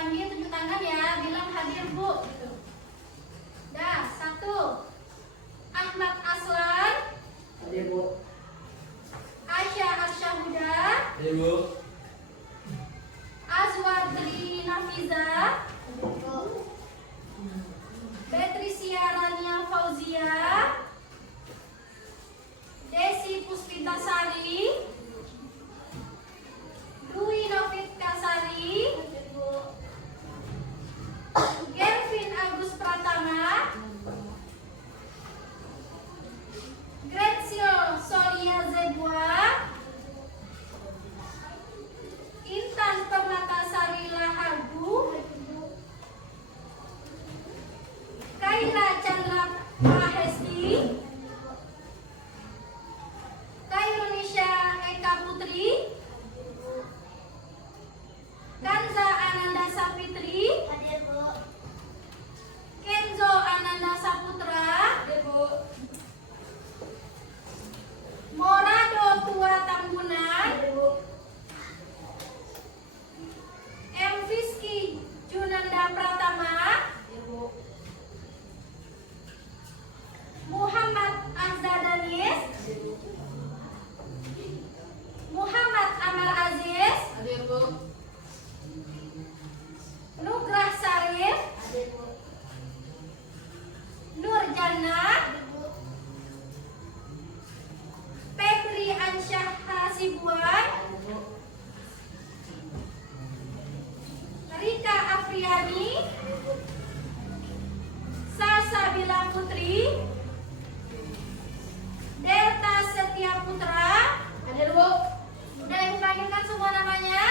panggil tunjuk tangan ya, bilang hadir Bu gitu. Dah, 1. Ahmad Aslan. Hadir Bu. Aisyah Arsyahuda. Hadir Bu. Azwadri Nafiza. Hadir Bu. Betricia Rania Fauzia. Desi Puspitasari. Dwi Novit Kasari. Hadir Bu. Gervin Agus Pratama. Gretsil Solia Zebua. Intan Permatasari Lahagu. Kaira Chandra Mahesti. Kairunisha Eka Putri. Kanza Ananda Sapitri. Hadir Bu. Kenzo Ananda Saputra. Hadir Bu. Morado Tua Tambunan. Hadir Bu. M. Fiski Junanda Pratama. Hadir Bu. Muhammad Azadanis. Hadir Bu. Muhammad Amar Aziz. Hadir Bu. Nugrah Sarif. Hadir Bu. Nur Jannah. Hadir Bu. Febri Ansyah Hasibuan. Hadir Bu. Rika Afriani. Sasa Bila Putri. Delta Setia Putra. Hadir Bu. Sudah Ibu panggilkan semua namanya?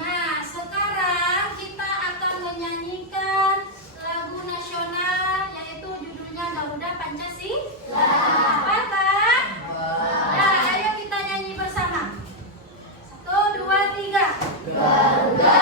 Nah, sekarang kita akan menyanyikan lagu nasional yaitu judulnya Garuda Pancasila. Sepakat? Nah, ayo kita nyanyi bersama. 1, 2, 3. Garuda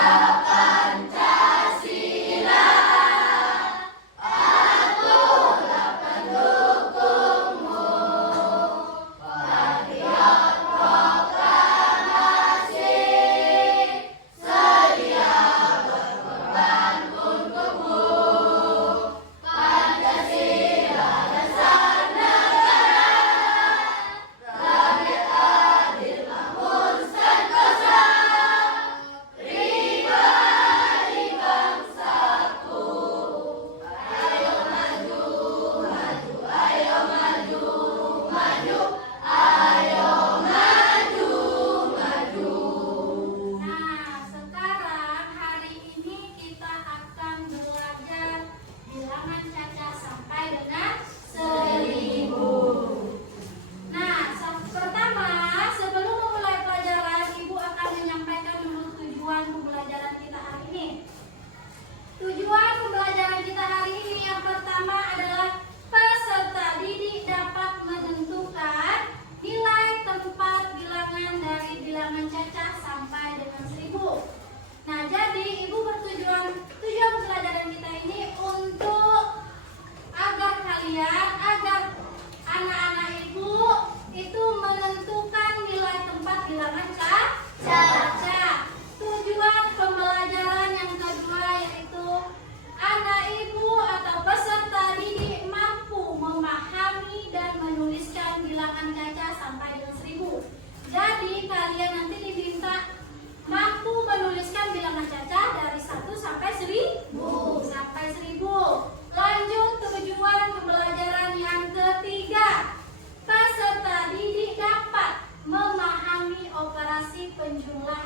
Nah, sekarang hari ini kita akan belajar bilangan caca sampai dengan 1000. Nah, pertama, sebelum memulai pelajaran, Ibu akan menyampaikan dulu tujuan pembelajaran kita hari ini. Tujuan pembelajaran kita hari ini yang pertama adalah peserta didik dapat menentukan nilai tempat bilangan dari bilangan caca sampai dengan 1000. Nah, jadi Ibu tujuan pembelajaran kita ini untuk agar anak-anak Ibu itu menentukan nilai tempat bilangan caca. Tujuan pembelajaran yang kedua yaitu anak Ibu atau peserta didik mampu memahami dan menuliskan bilangan caca sampai dengan 1000. Jadi kalian nanti diminta mampu menuliskan bilangan caca dari 1 sampai 1000. Lanjut tujuan pembelajaran yang ketiga. Peserta didik dapat memahami operasi penjumlahan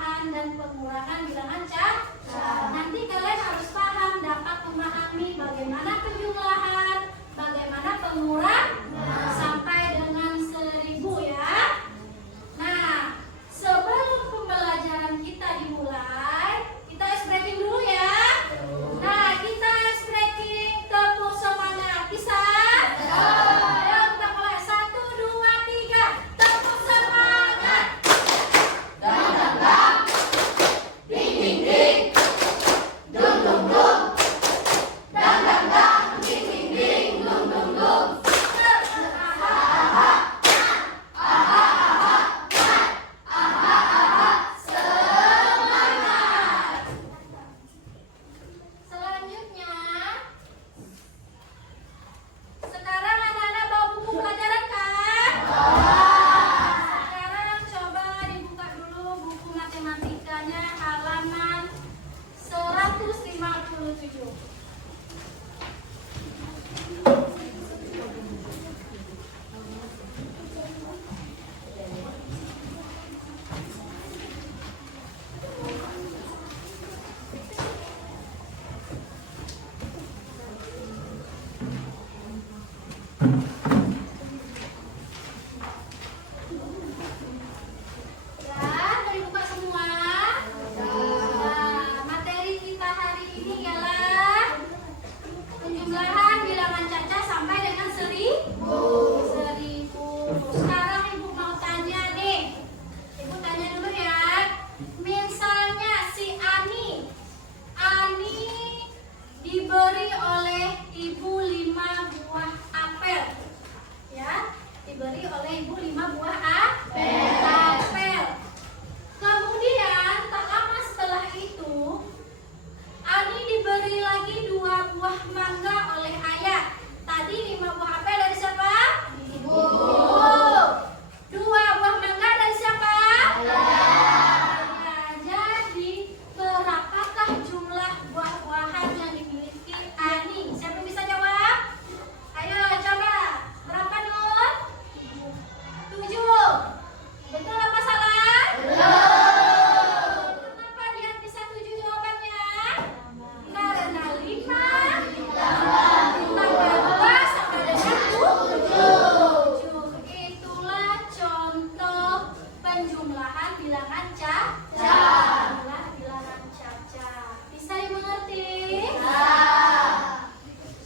pemulahan bilangan caca. Inilah bilangan caca. Bisa dimengerti?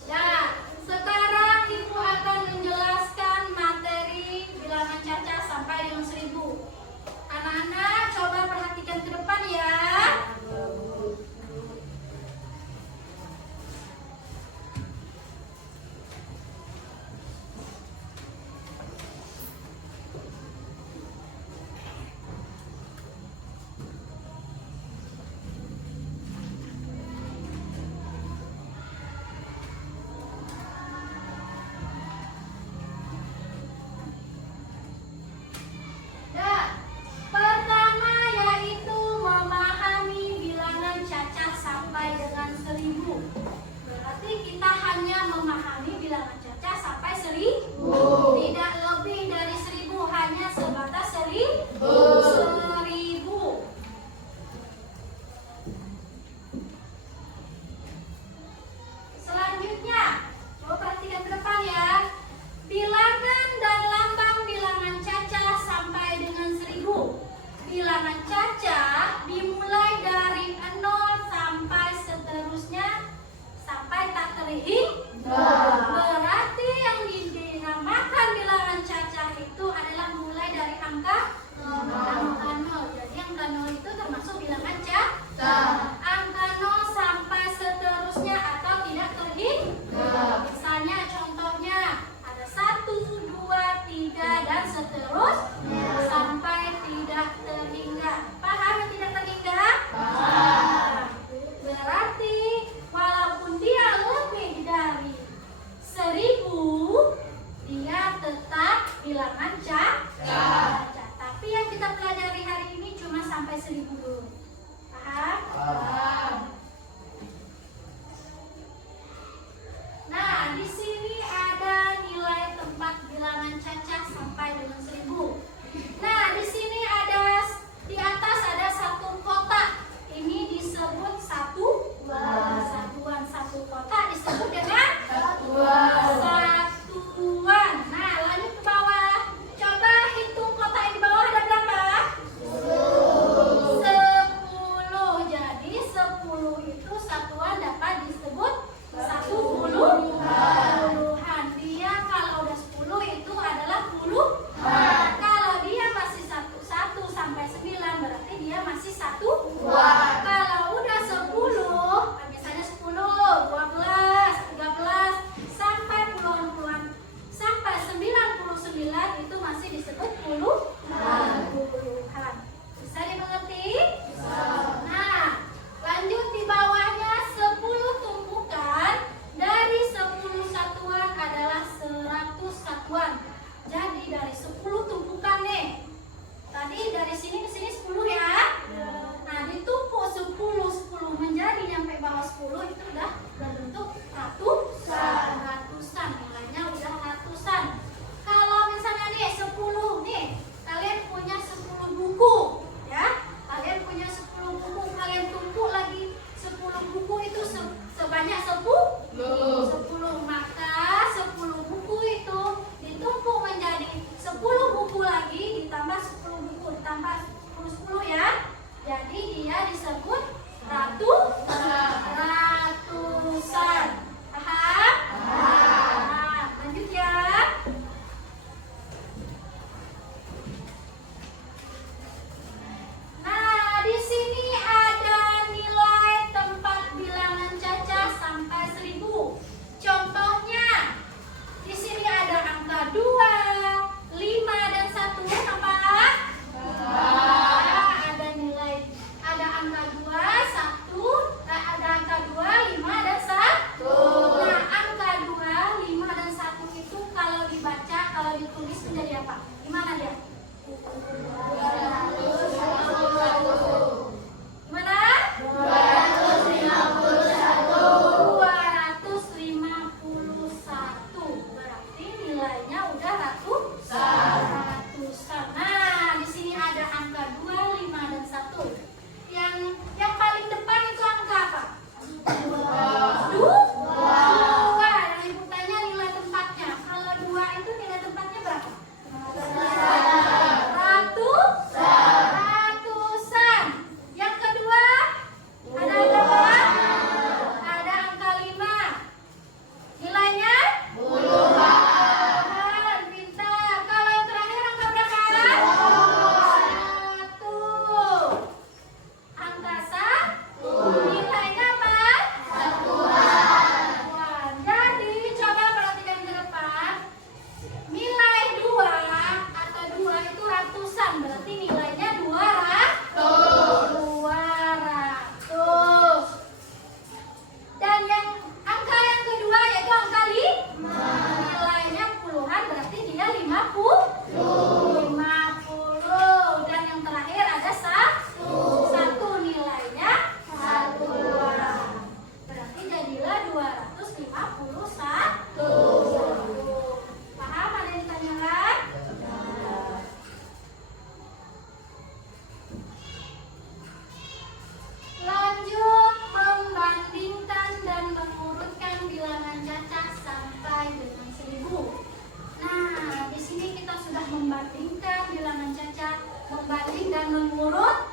Ya, sekarang Ibu akan menjelaskan materi bilangan caca sampai dengan 1000. Anak-anak coba perhatikan ke depan ya. Dan pertama yaitu memahami bilangan caca sampai dengan 1000. Berarti kita hanya memahami bilangan caca sampai 1000. Tidak lebih dari 1000, hanya sebatas 1000. Selanjutnya, coba perhatikan ke depan ya. Bilangan dan lambang bilangan caca sampai dengan 1000. Bilangan caca dimulai dari 0 sampai seterusnya sampai tak terhingga. Berarti yang dinamakan bilangan caca itu adalah mulai dari angka 0. Jadi angka 0 itu termasuk bilangan caca. Angka 0 sampai seterusnya atau tidak terhingga. Misalnya contohnya ada 1, 2, 3 dan seterusnya sampai tidak terhingga. Paham yang tidak terhingga? Berarti walaupun dia lebih dari 1000, dia tetap bilangan caca. Tapi yang kita pelajari hari ini cuma sampai 1000 dulu. Paham? Nah, di sini ada nilai tempat bilangan caca sampai dengan 1000. Nah, di sini ada di atas ada satu kotak. Ini disebut satuan. Satu kotak disebut dengan satuan. Nah, lanjut ke bawah. Coba hitung kotak yang di bawah ada berapa? 10. Jadi 10 itu satuan dapat disebut satu puluhan. Dia kalau udah 10 itu adalah puluhan. Kalau dia masih 1 sampai 9 berarti dia masih satuan. Kalau udah 10, misalnya 10, 12, 13 sampai puluhan sampai 99 itu masih disebut puluhan. Bisa dimengerti? Nah, lanjut di bawahnya 10 tumpukan dari 10 satuan adalah 100 satuan. Jadi dari 10 tumpukan nih. Tadi dari sini ke sini 10 ya. Nah, ditumpuk mengurutkan.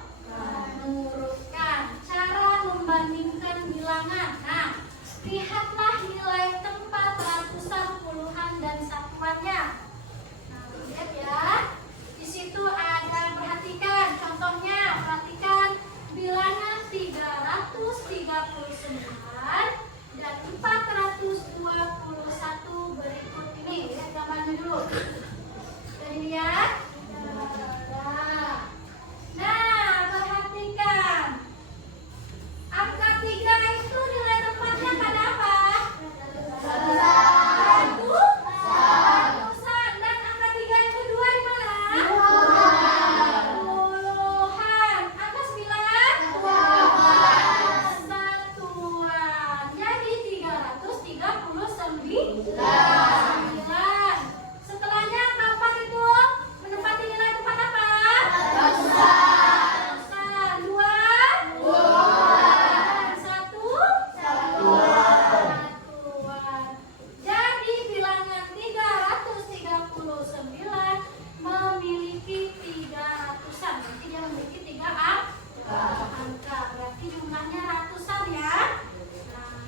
Cara membandingkan bilangan. Nah, lihatlah nilai tempat ratusan, puluhan, dan satuannya. Nah, lihat ya. Di situ ada, perhatikan contohnya, perhatikan bilangan 339 dan 421 berikut ini. Lihat gambarnya dulu. Jadi lihat. Nah, perhatikan. Angka 3 itu nilai tempatnya pada apa? Ratusan. Dan angka 3 yang kedua di mana? Puluhan. Angka 9? Satuan. Jadi 339. Setelahnya angka 4 itu menempati nilai tempat apa? Ratusan. 2? Satuan. Jadi bilangan 339 memiliki 300-an. Berarti dia memiliki 3 angka. Berarti jumlahnya ratusan ya. Nah,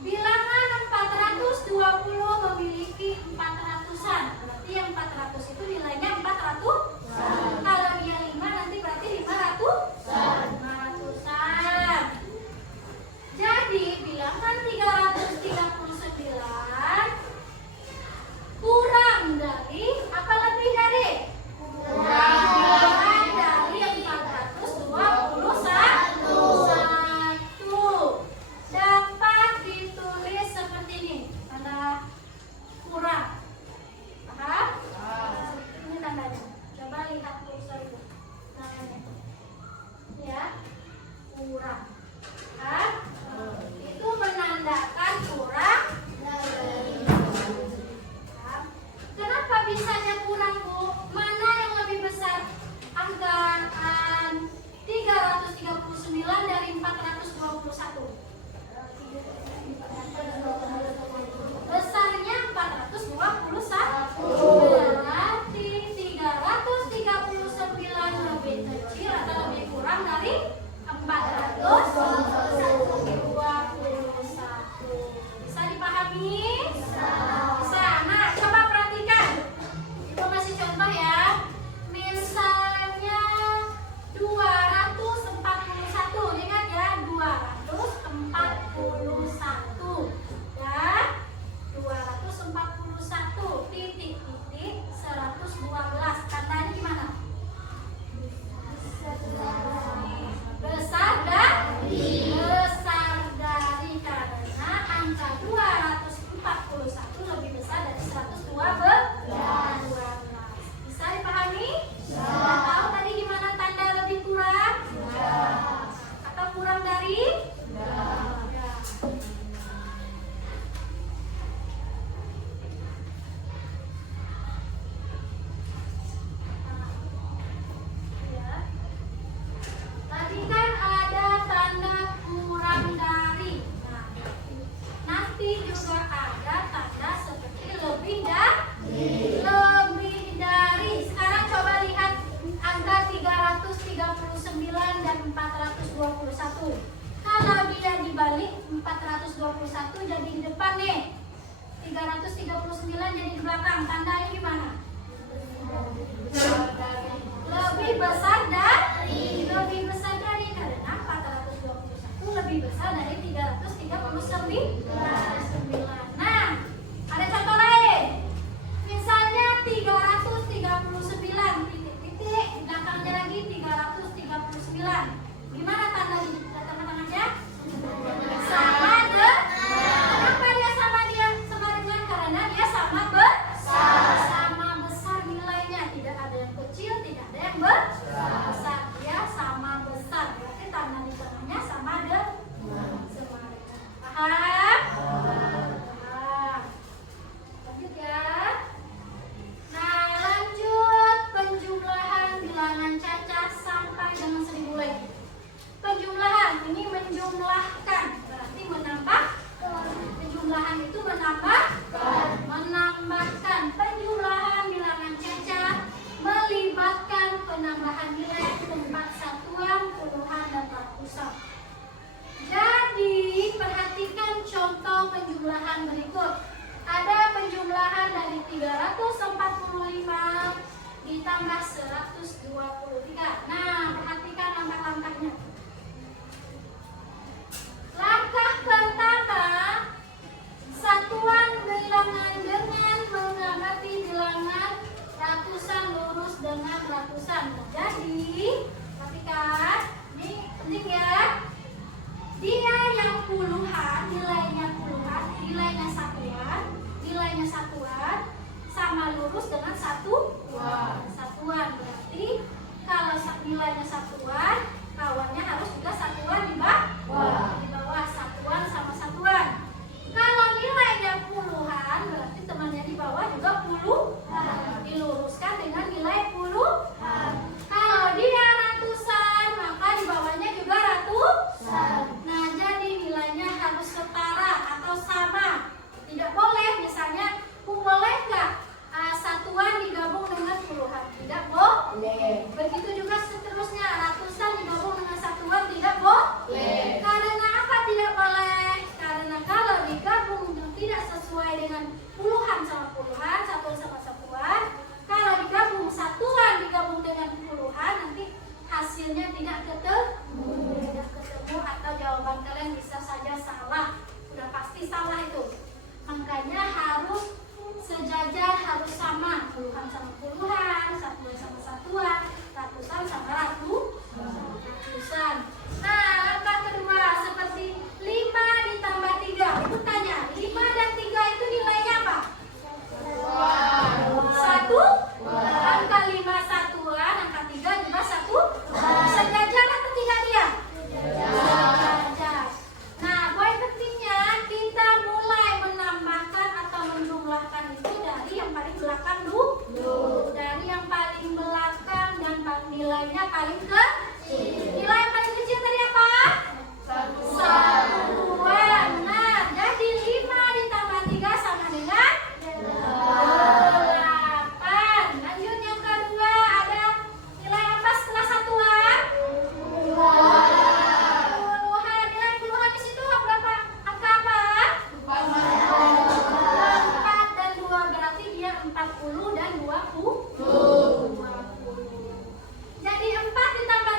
bilangan 420 memiliki 400-an. Berarti yang 400 itu nilainya 400. Kalau dia 5 nanti berarti 500-an. Jadi bilangan 339 kurang dari apa, lebih dari? Kurang dari 421. Dapat ditulis seperti ini. Tanda kurang. Paham? Ini tandanya. Coba lihat kursor itu. Tandanya. Ya. Kurang. Hah? Itu menandakan kurang. Kenapa bisanya kurang, Bu? Mana yang lebih besar? Angka 339 dari 421. Besarnya 421. Berarti 339 lebih kecil atau lebih kurang dari 421. Bisa dipahami? Bisa. Nah, coba perhatikan. Ibu kasih contoh ya. Misalnya 241. Ingat ya, 241. Ya. 241 titik-titik 112. Tandanya gimana? Besar dari karena angka 241 lebih besar dari 112. Bisa dipahami? Sudah tahu tadi gimana tanda lebih kurang? Atau kurang dari? Tadi kan ada tanda kurang dari. Nah, nanti juga ada tanda seperti lebih dari. Sekarang coba lihat angka 339 dan 421. Kalau dia dibalik 421 jadi di depan nih. 339 jadi di belakang. Tandanya gimana? Lebih besar dari karena 421 lebih besar dari 339. Nah, ada contoh lain. Misalnya 339 titik-titik, di belakangnya lagi 339. Gimana tanda tangannya? Sama kenapa dia sama dengan? Karena dia sama besar nilainya. Tidak ada yang kecil, tidak ada yang besar. nilainya satuan, kawannya harus juga satuan di bawah. Di bawah satuan sama satuan. Kalau nilainya puluhan, berarti temannya di bawah juga puluhan. Diluruskan dengan nilai puluhan. Kalau dia ratusan, maka di bawahnya juga ratusan. Nah, jadi nilainya harus setara atau sama. Tidak boleh, misalnya, boleh nggak satuan digabung dengan puluhan? Tidak boleh. Begitu juga seterusnya, ratusan digabung dengan satuan tidak boleh. Karena apa tidak boleh? Karena kalau digabung yang tidak sesuai dengan puluhan sama puluhan, satuan sama satuan, kalau digabung satuan digabung dengan puluhan, nanti hasilnya tidak ketemu atau jawaban kalian bisa saja salah. Sudah pasti salah itu. Makanya harus sejajar, harus sama, puluhan sama puluhan, satuan sama satuan, ratusan sama ratusan. Nah, langkah kedua seperti 5 ditambah 3. Ibu tanya, 5 dan 3 itu nilainya apa? 1. Angka 5 satuan, angka 3 juga 1. Sejajar atau tidak dia? Sejajar. Nah, poin pentingnya kita mulai menambahkan atau menjumlahkan itu dari yang paling belakang dulu. Dari yang paling belakang dan nilainya paling kecil. Nilai yang paling kecil tadi apa? Satuan. Nah, jadi 5 ditambah 3 sama dengan 8. Lanjut yang kedua, ada nilai apa setelah satuan? Puluhan. Nilai puluhan di situ berapa? Angka apa? 4 dan 2, berarti dia 40 dan 20. Jadi 4 ditambah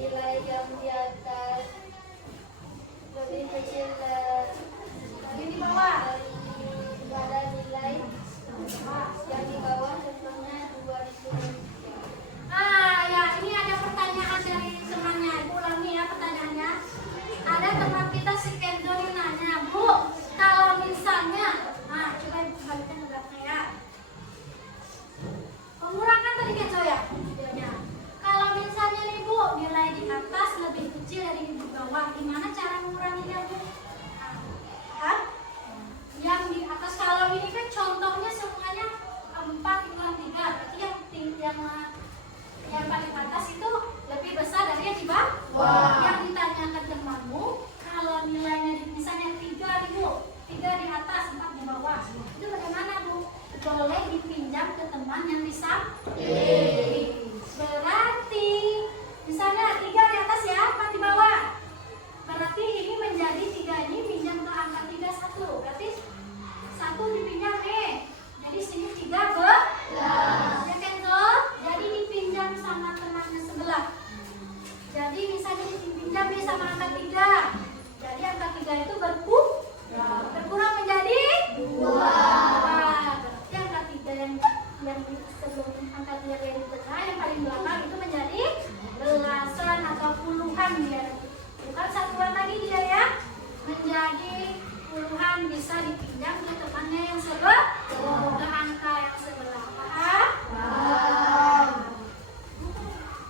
nilai yang di atas lebih kecil Yang di bawah. daripada nilai yang di bawah, contohnya 2 dikurangi 3. Ya, ini ada pertanyaan dari temannya. Ibu ulangi ya pertanyaannya. Ada teman kita si Kenzo yang nanya, Bu, kalau misalnya, coba ibu balikan ke belakang ya. Pengurangan tadi Kenzo ya, bilangnya. Kalau misalnya nih Bu, nilai di atas lebih kecil dari di bawah, gimana cara menguranginya Bu? Hah? Yang di atas, kalau ini kan contohnya semuanya 4 kurang 3, berarti yang paling atas itu lebih besar dari yang di bawah. Yang ditanyakan temanmu, kalau nilainya misalnya 3 nih Bu, 3 di atas, 4 di bawah, itu bagaimana Bu? Boleh dipinjam ke teman yang di samping. Berarti misalnya 3 di atas ya, 4 di bawah. Berarti ini menjadi 3 ini pinjam ke angka 3 1. Berarti 1 dipinjam nih. Jadi sini 3 belas. Ya kan tuh? Jadi dipinjam sama temannya sebelah. Jadi misalnya dipinjam nih sama angka 3. Jadi angka 3 itu berkurang menjadi 2. Berarti angka 3 yang sebelum angka 3 yang di tengah, yang paling belakang itu menjadi belasan atau puluhan dia. Bukan satuan lagi dia ya. Menjadi puluhan, bisa dipinjam ke temannya yang sebelah, ke angka yang sebelah. Paham?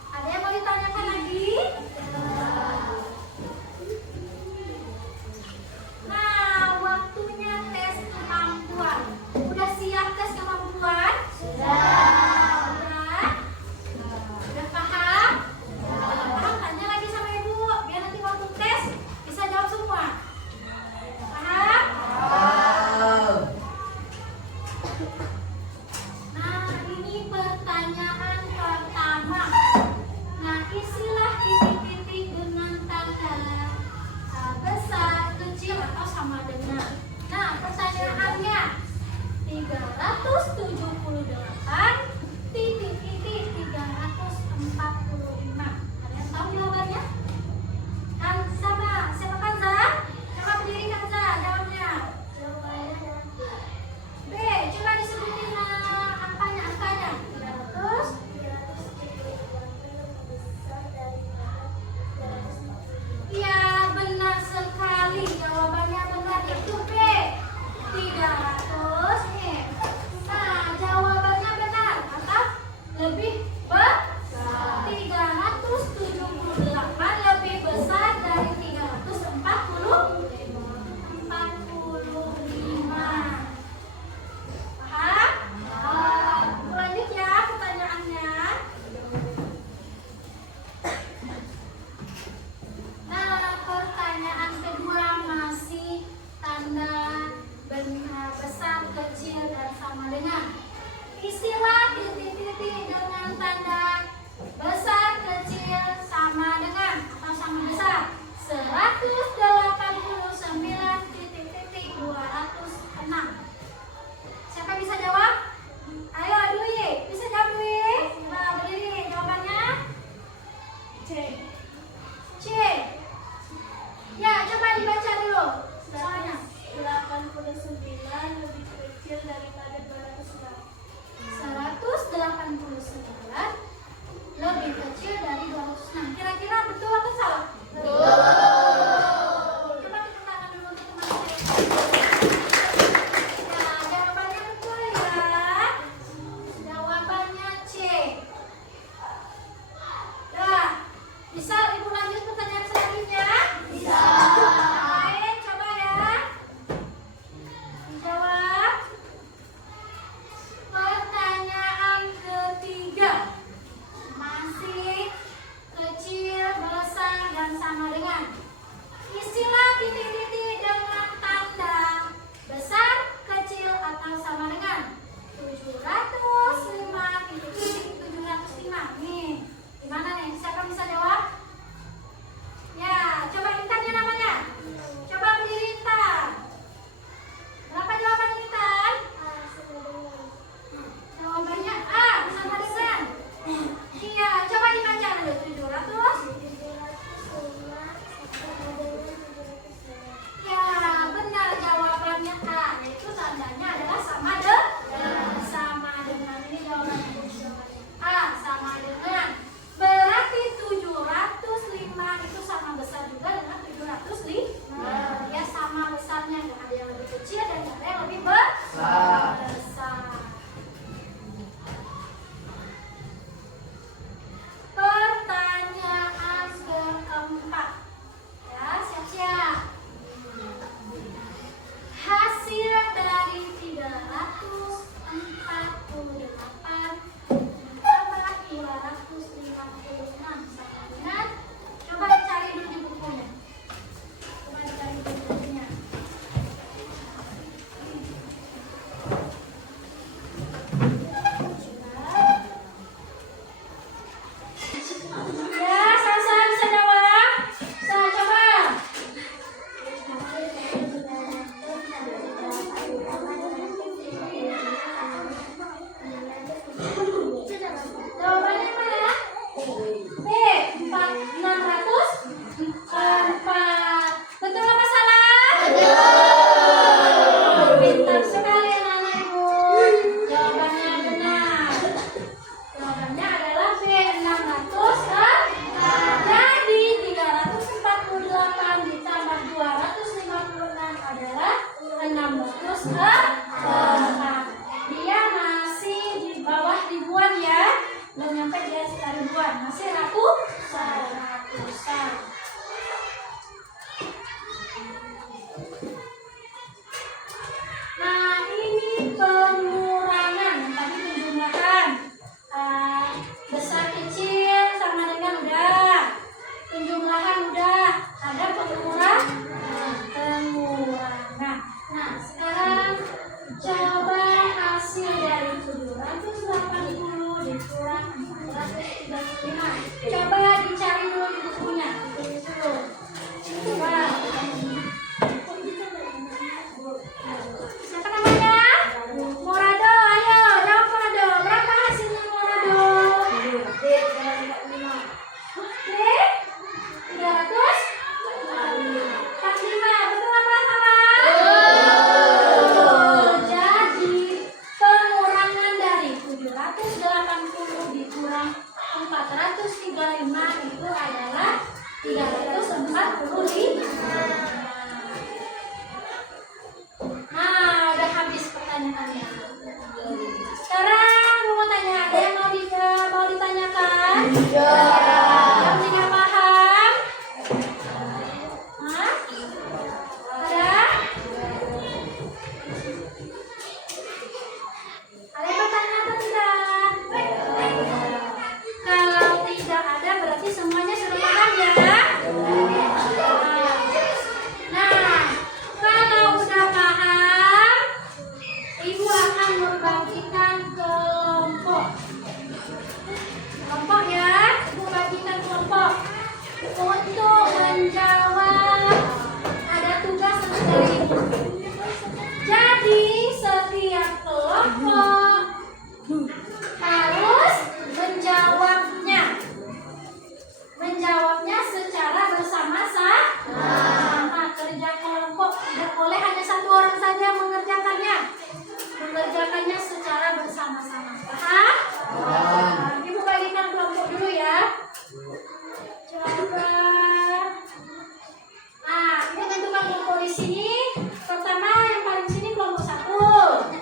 Ada yang mau ditanyakan lagi? Nah, waktunya tes kemampuan. Udah siap tes kemampuan? Sudah? Udah paham? Paham? Tanya lagi sama ibu, biar nanti waktu tes bisa jawab semua. Paham? Nah, ini pertanyaan pertama. Nah, isilah titik-titik dengan tanda besar, kecil, atau sama dengan. Nah, pertanyaannya 378 titik-titik 345. Ada yang tahu jawabannya? Kan sama, siapa Kanza? Coba berdiri Kanza, jawabnya. B, coba disebutin angkanya. 300. Iya, benar sekali. Jawabannya benar, itu B. 300 nih. Nah, jawabannya benar. Mantap. Lebih besar. 378 lebih besar dari 345. Paham? Lanjut ya pertanyaannya. Nah, pertanyaan kedua masih tanda besar, kecil, dan sama dengan. Isilah titik-titik dengan tanda besar, kecil, sama dengan atau sama besar. 189 titik-titik 206. Siapa bisa jawab? Ayo Dwi, bisa jawab Dwi? Nah, berdiri, jawabannya C. Ya, coba dibaca dulu soalnya. 89 lebih kecil daripada 206. 189 lebih kecil dari 206. Kira-kira betul atau salah? Coba tepuk tangan dulu untuk teman saya. Nah, jawabannya betul ya. Jawabannya C. Nah, bisa ibu lanjut pertanyaan selanjutnya? Bisa. Lain, coba ya. Jawab. Pertanyaan ketiga masih 345. Nah, udah habis pertanyaannya. Sekarang mau tanya, ada yang mau ditanyakan? Yang tidak paham? Hah? Ada? Ada yang bertanya atau tidak? Kalau tidak ada berarti semuanya sudah paham ya? Nah, kalau udah paham, Ibu akan membagikan kelompok. Kelompok ya, Ibu bagikan kelompok untuk menjawab. Ada tugas dari Ibu. Jadi setiap kelompok harus menjawabnya secara bersama-sama. Kerja kelompok tidak boleh hanya satu orang saja mengerjakannya secara bersama-sama. Paham? Ibu bagikan kelompok dulu ya. Coba. Ibu tentukan kelompok di sini. Pertama yang paling sini kelompok 1.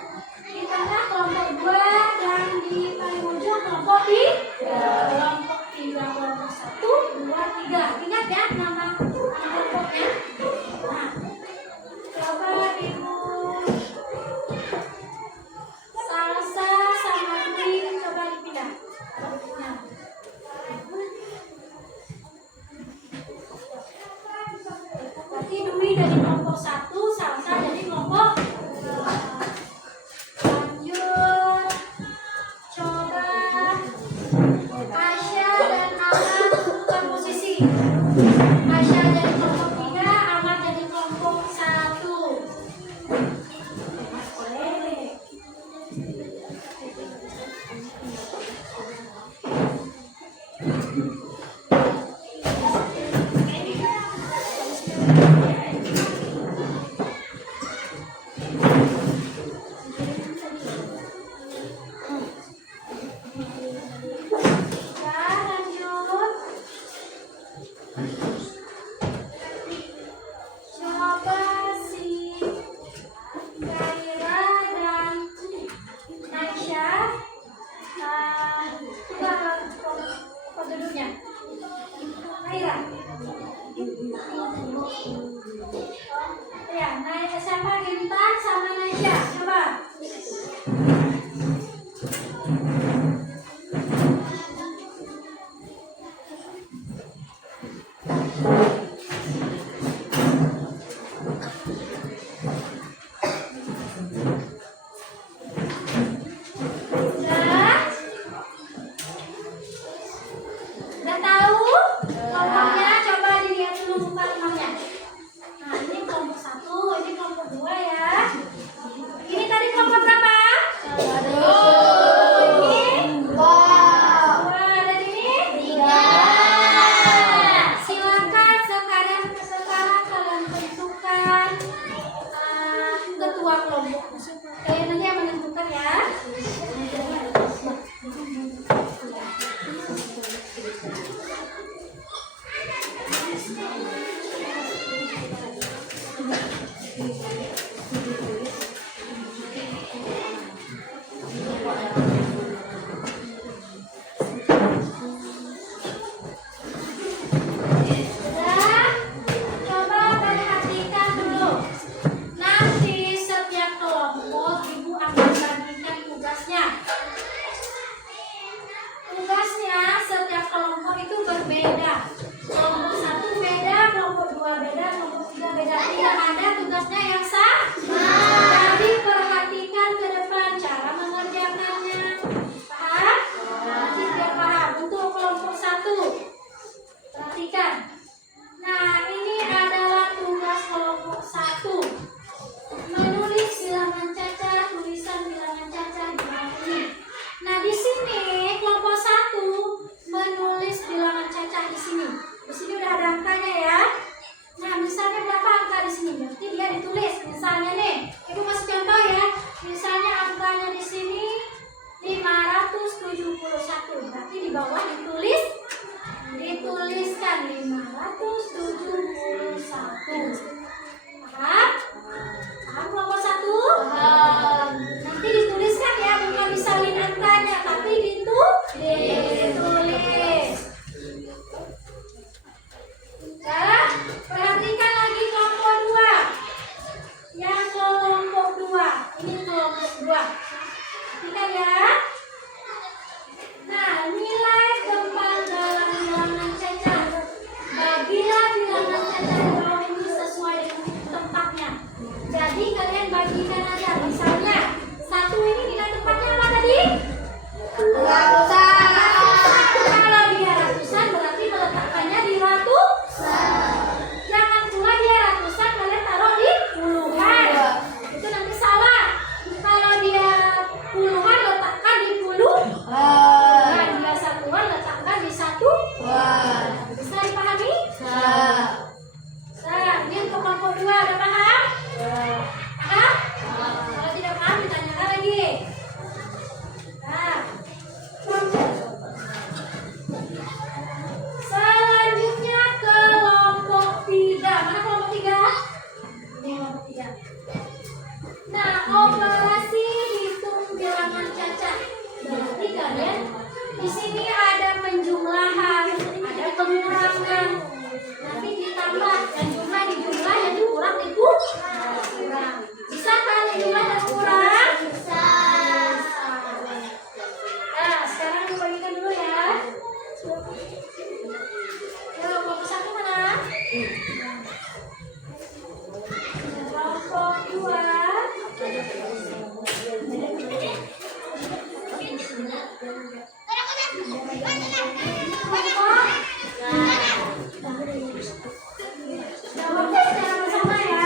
Di tengah kelompok 2 dan di paling ujung kelompok 3. Kelompok 3, kelompok 1, 2, 3. Ingat ya nama kelompoknya. Nah, coba Ibu Salsa sama Dwi coba dipindah. Berarti Dwi dari kelompok 1, Salsa dari kelompok 2. Lanjut. Coba Asya dan Ahmad tentukan posisi. Asya jadi kelompok 3, Ahmad jadi kelompok 1. Boleh. Lanjut. Coba si Kaira dan Aisyah. Coba kok duduknya. Kaira. Ya, siapa Intan sama Aisyah? Coba. Udah tahu kelompoknya? Coba dilihat dulu buka nomornya. Nah, ini kelompok 1, ini kelompok 2 ya. Ini tadi kelompok berapa? Paham? Paham kelompok 1? Paham. Nanti dituliskan ya, bukan disalin angkanya, tapi ditulis. Nah, perhatikan lagi kelompok 2. Yang kelompok 2. Ini kelompok 2. Perhatikan ya. Nah, nilai kembang dalam bilangan cacat. Bagilah bilangan cacat di bawah ini sesuai dengan tempatnya. Jadi kalian bagikan aja. Misalnya, 1 ini nilai tempatnya apa tadi? Ratusan. Kalau dia ratusan berarti meletakkannya di ratusan. Jangan pula dia ratusan kalian taruh di puluhan. Itu nanti salah. Kalau dia puluhan letakkan di puluhan. Dia satuan letakkan di satuan. Bisa dipahami? Ini untuk kelompok 2 ada paham? Paham? Kalau tidak paham ditanyakan lagi. Nah, selanjutnya kelompok 3. Mana kelompok 3? Ini kelompok 3. Nah, operasi hitung bilangan cacat. Berarti kalian di sini ada penjumlahan, ada pengurangan. Nanti ditambah, dan jumlah dijumlah, yang dikurang dikurang. Bisa kan jumlah dan kurang? Bisa. Nah, sekarang dibagikan dulu ya. Kelompok 1 mana? Kelompok 2. Jawabnya secara bersama ya.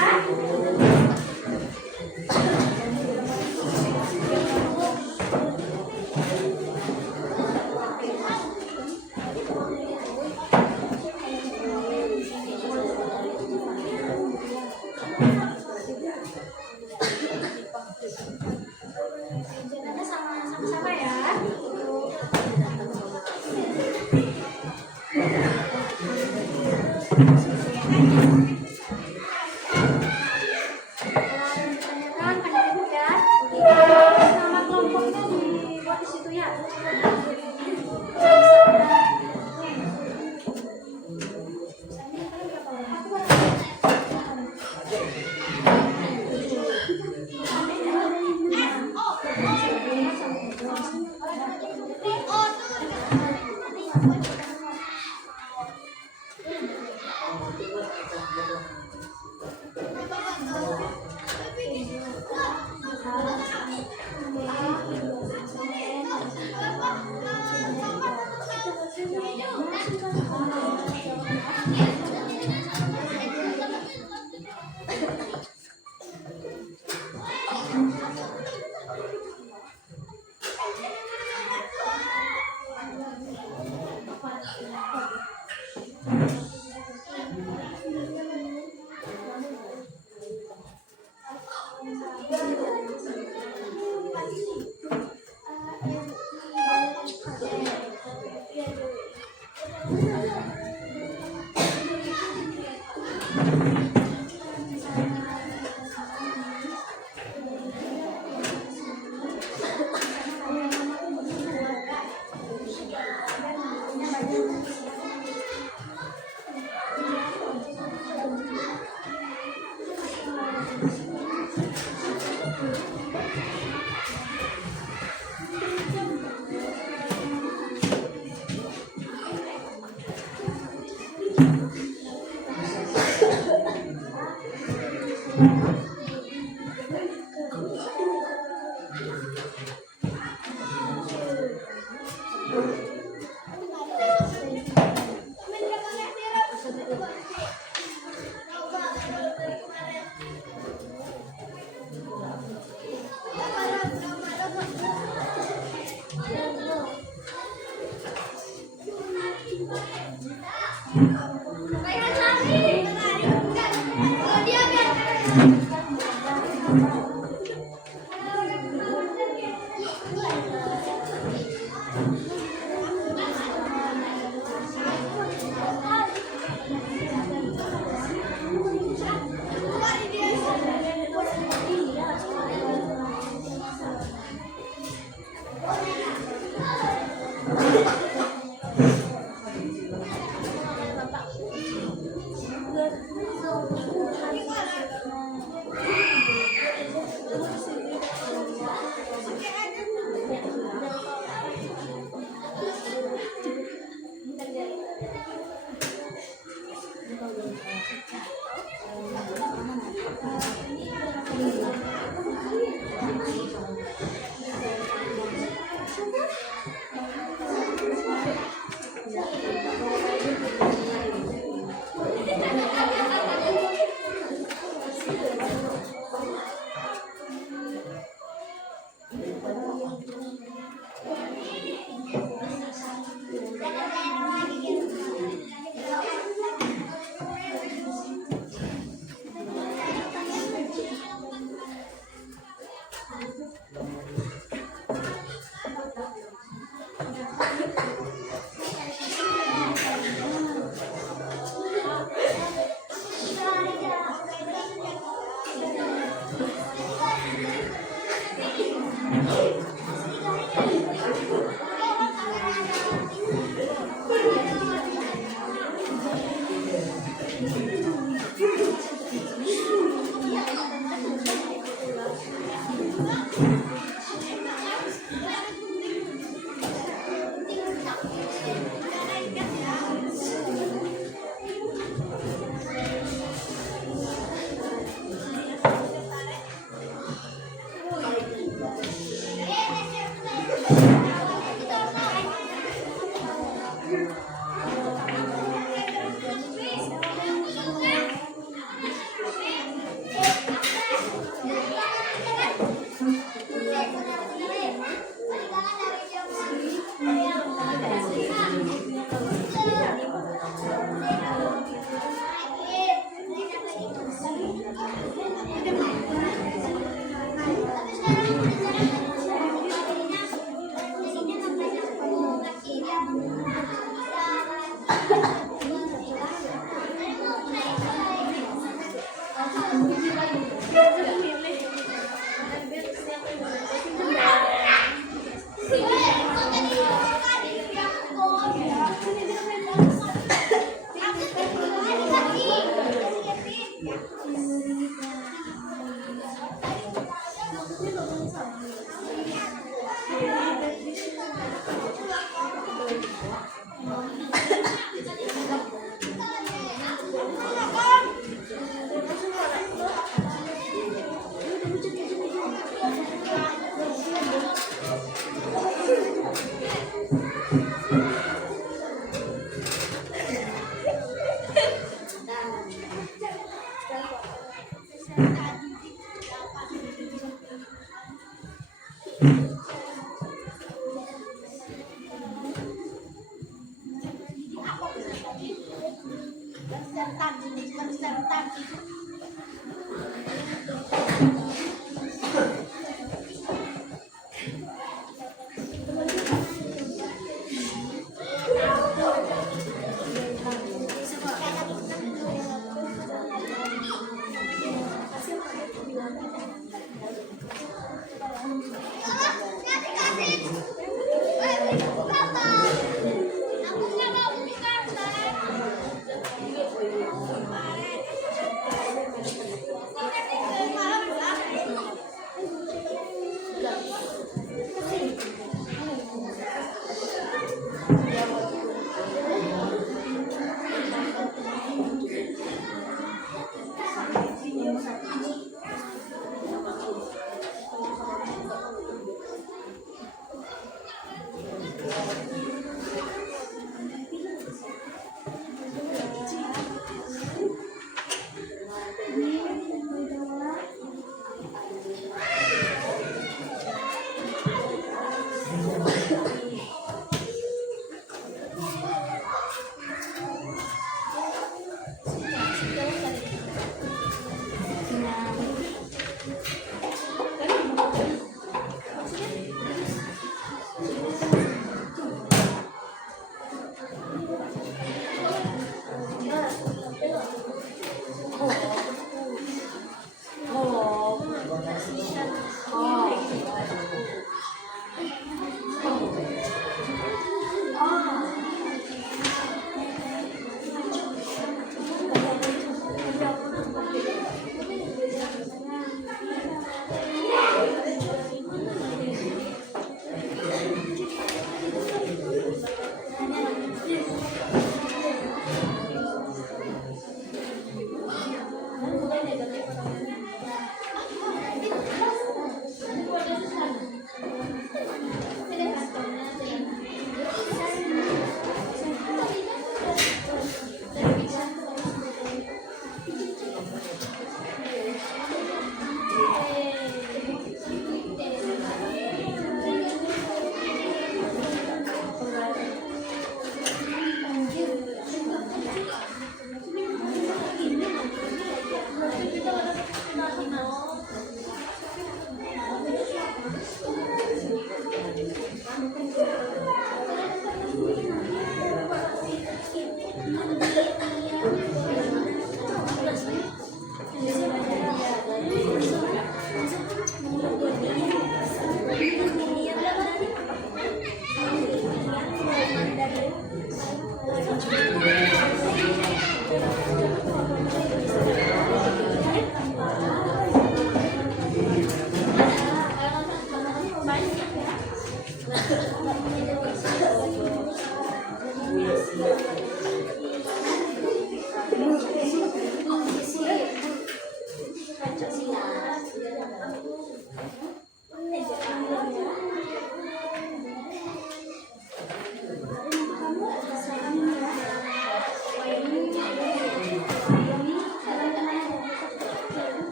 Jangan sama-sama ya. Ditanyakan pada ibu ya. Nama kelompoknya dibuat di situ ya. Rehan lagi. Dia biar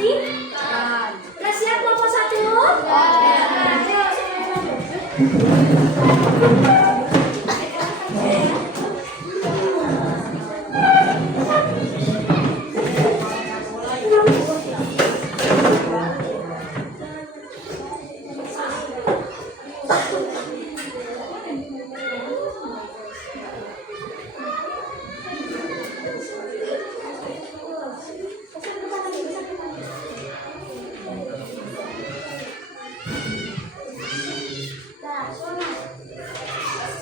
pasti? Udah siap kelompok 1? Nah, ayo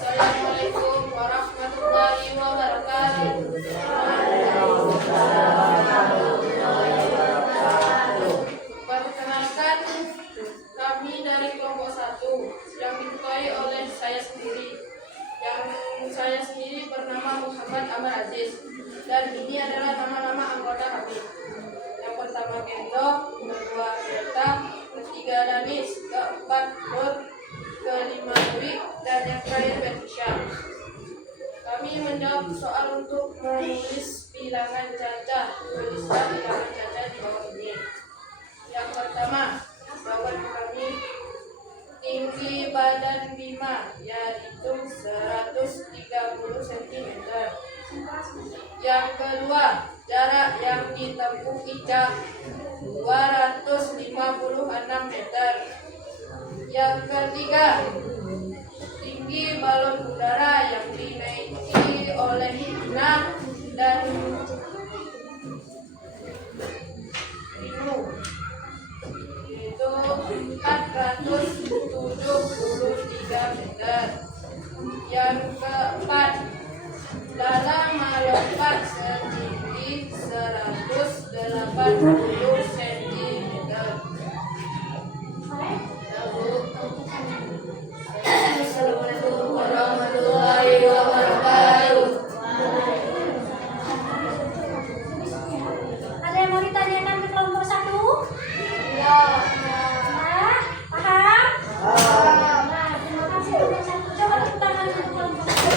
Assalamualaikum warahmatullahi wabarakatuh. Perkenalkan, kami dari kelompok 1 yang diketuai oleh saya sendiri. Yang saya sendiri bernama Muhammad Amar Aziz, dan ini adalah nama-nama anggota kami. Yang pertama Kendo, kedua Beta, ketiga Danis, keempat Nur, kelima Dwi, dan yang terakhir Betisha. Kami menjawab soal untuk menulis bilangan caca. Tulislah bilangan caca di bawah ini. Yang pertama, lawan kami tinggi badan Bima, yaitu 130 cm. Yang kedua, jarak yang ditempuh Ica 256 meter. Yang ketiga, tinggi balon udara yang dinaiki oleh Ina dan Binu, yaitu 473 meter. Yang keempat, Lala melompat setinggi 180 cm. Assalamualaikum warahmatullahi wabarakatuh. ada yang mau ditanyakan ke kelompok 1? Ya. Nah, paham? Nah, terima kasih kelompok 1. Coba tepuk tangan untuk kelompok 1.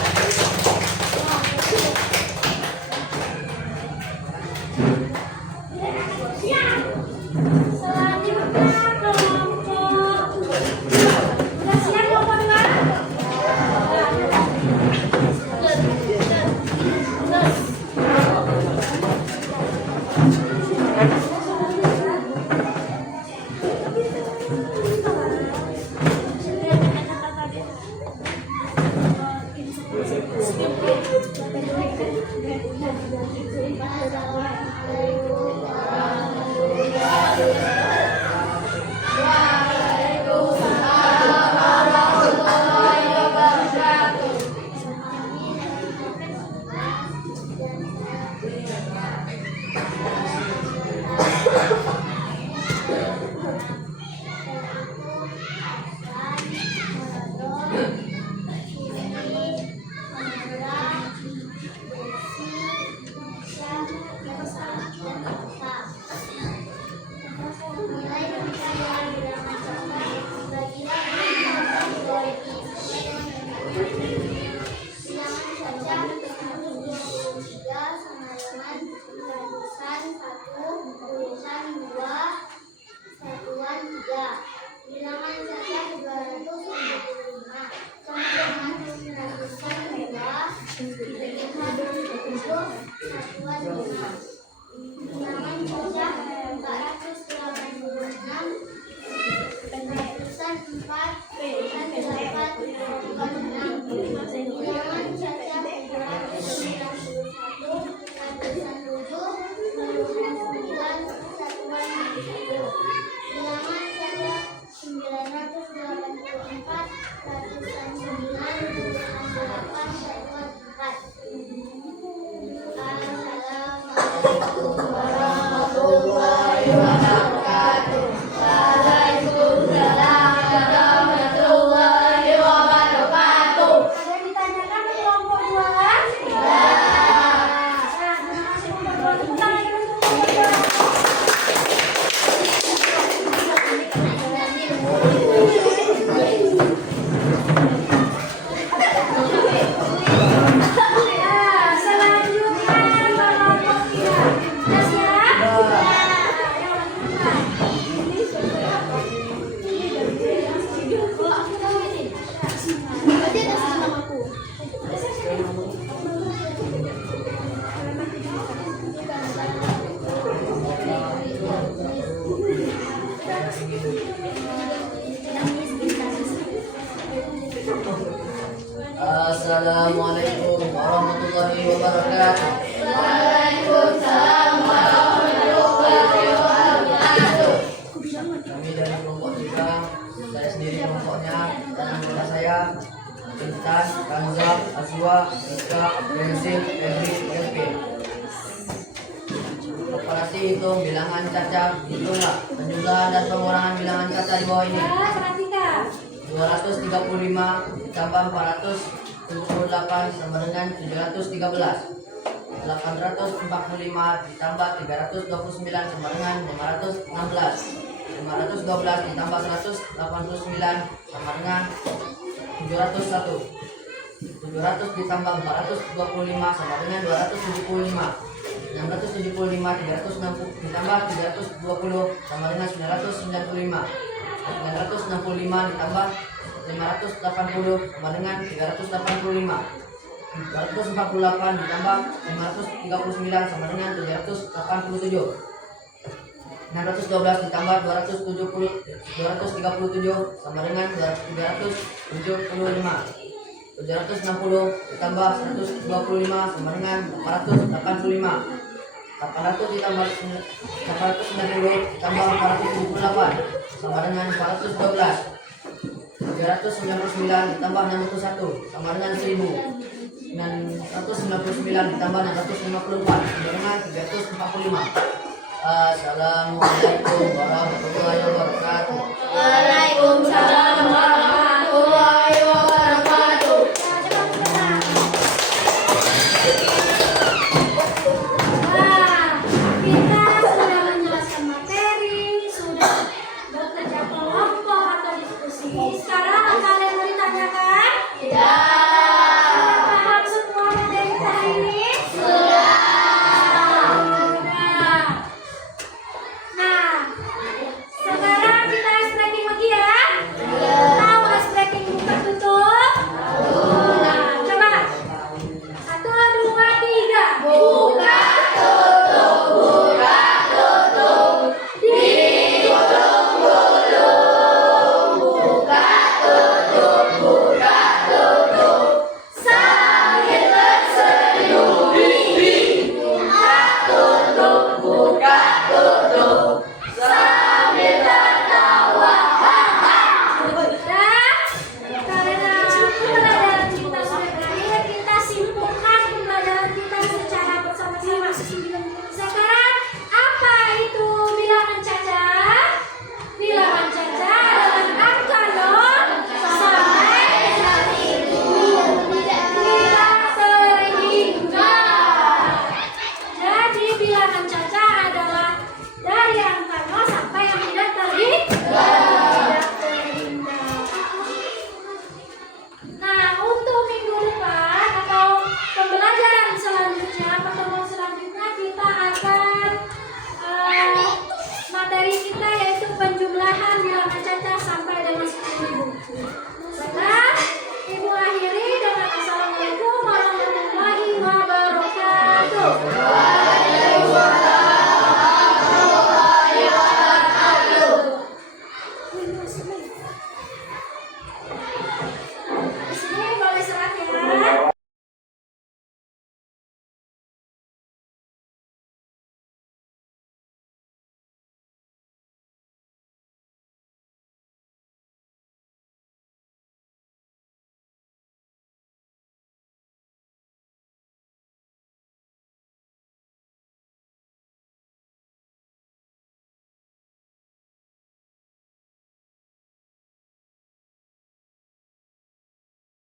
Assalamualaikum warahmatullahi wabarakatuh. Waalaikumsalam warahmatullahi wabarakatuh. Kami dari kelompok 3, saya sendiri kelompoknya, dan anggota saya Intan, Kanza, Azwa, Ika, Bensin, Febri, Kevin. Operasi hitung bilangan cacat, hitunglah penjumlahan dan pengurangan bilangan cacat di bawah ini. Perhatikan. 235 ditambah 478 sama dengan 713. 845 ditambah 329 sama dengan 516. 512 ditambah 189 sama dengan 701. 700 ditambah 425 sama dengan 275. 675 360 ditambah 320 sama dengan 995. 965 ditambah 580 sama dengan 385. 248 ditambah 539 sama dengan 787. 612 ditambah 237 sama dengan 375. 760 ditambah 125 sama dengan 885. 800 ditambah 890 ditambah 478 sama dengan 412. 399 ditambah 601 sama dengan 1000. 999 ditambah 654 sama dengan 345. Assalamualaikum warahmatullahi wabarakatuh. Waalaikumsalam warahmatullahi